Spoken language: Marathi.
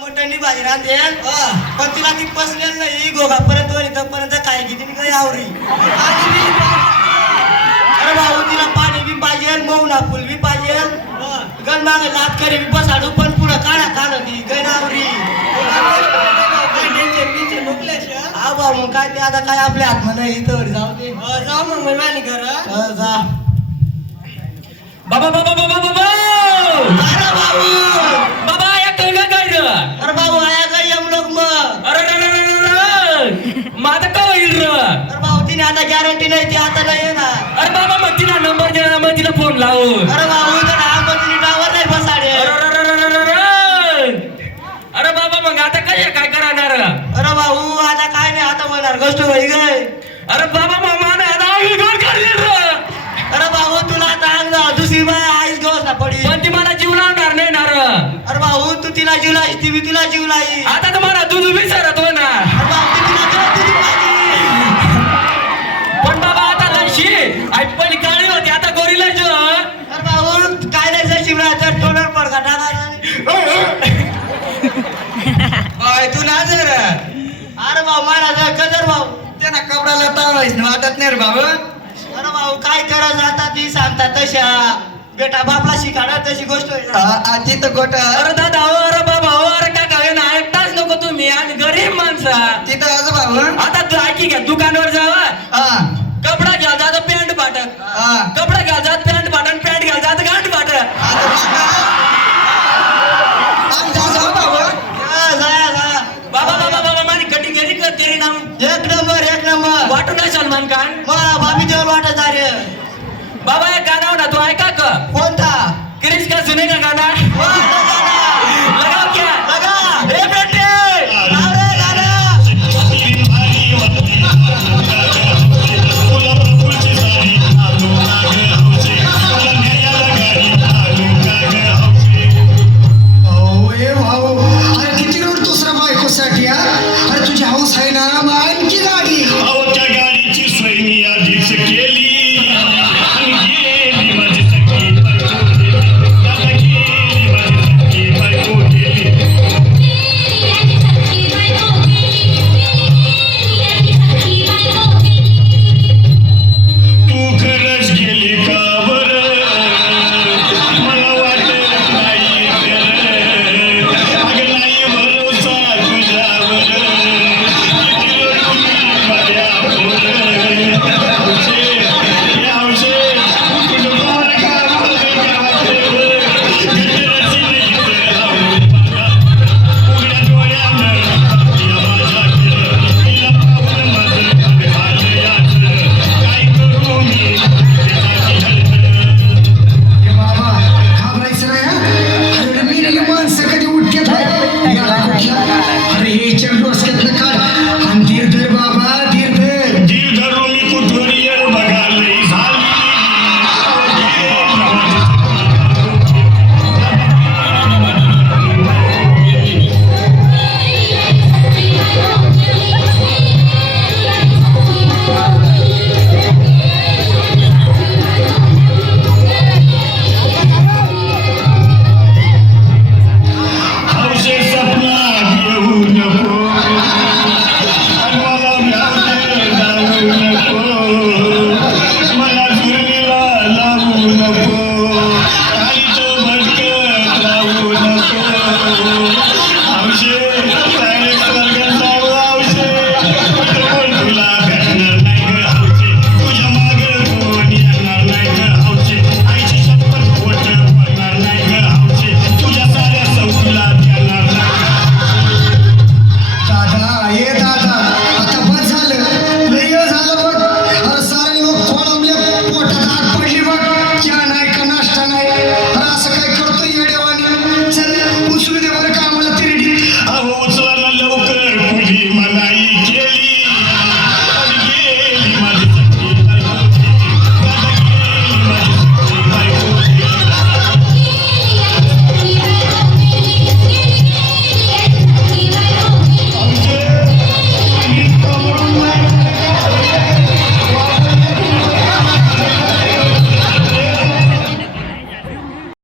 मोठ्यांनी भाजी राहते पण तिला ती पसलेलं नाही गोगापर्यंत वर इथपर्यंत काय किती काही आवरी. अरे भाऊ तिला पाणी बी पाहिजे मऊना फुल बी पाहिजे गण मागे लात करी बी बसाडू पण पुढं काढा काढ ती गण आवरी. हा भाऊ मग काय ते आता काय आपल्या हात नाही इथं जाऊ दे जाऊ मग माझी घर जा. बाबा बाबा बाबा बाबा अरे भाऊ बाबा या कळलं काय रे? अरे भाऊ आया काय यम लोक मग अरे रे रे रे रे माझं का होईल रे? अरे भाऊ तिने आता गॅरंटी नाही ती आता नाही येणार. अरे बाबा मग तिला नंबर दे ना मग तिला फोन लावू. अरे भाऊ इथं डांबरची टावर नाही बसाडे. अरे बाबा मग आता काय करणार? अरे भाऊ आता काय नाही आता म्हणणार गोष्ट होई गय. अरे बाबा मग मला अरे भाऊ तुला आता अंग जा दुसरी बाय आईच गवस ना पडी पण ती मला जीव लावणार नाही ना रे. अरे भाऊ तू तिला जीव लाई ती बी तुला जीव लाई. आता तर मला दूध विचारत हो ना. अरे भाऊ ती तिला जीव तुझी पाहिजे. पण बाबा आता लशी आई पहिली काळी होती आता गोरीला जो. अरे भाऊ काय नाही जर शिवराच्या तोंडावर पडका काय तू ना जर अरे भाऊ महाराज गजर भाऊ त्यांना कपड्याला तावायच वाटत नाही रे बाबा. अरे भाऊ काय करत आता ती सांगता तशा बेटा बापला शिकाडा तशी गोष्ट होईल. आजी तर गोट अरे दादा हो अरे बाबा हो अरे काय काय ना ऐकताच नको तुम्ही आणि गरीब माणसा तिथं आज बाबा आता तू ऐकी घ्या दुकानावर जावा कपडा घ्या जात पॅन्ट फाटक कपडा घ्या जात पॅन्ट फाटन पॅन्ट घ्या जात गांठ फाटक. बाबा बाबा बाबा माझी कटिंग कधी करते रे नाम एक नंबर वाटू ना सलमान खान.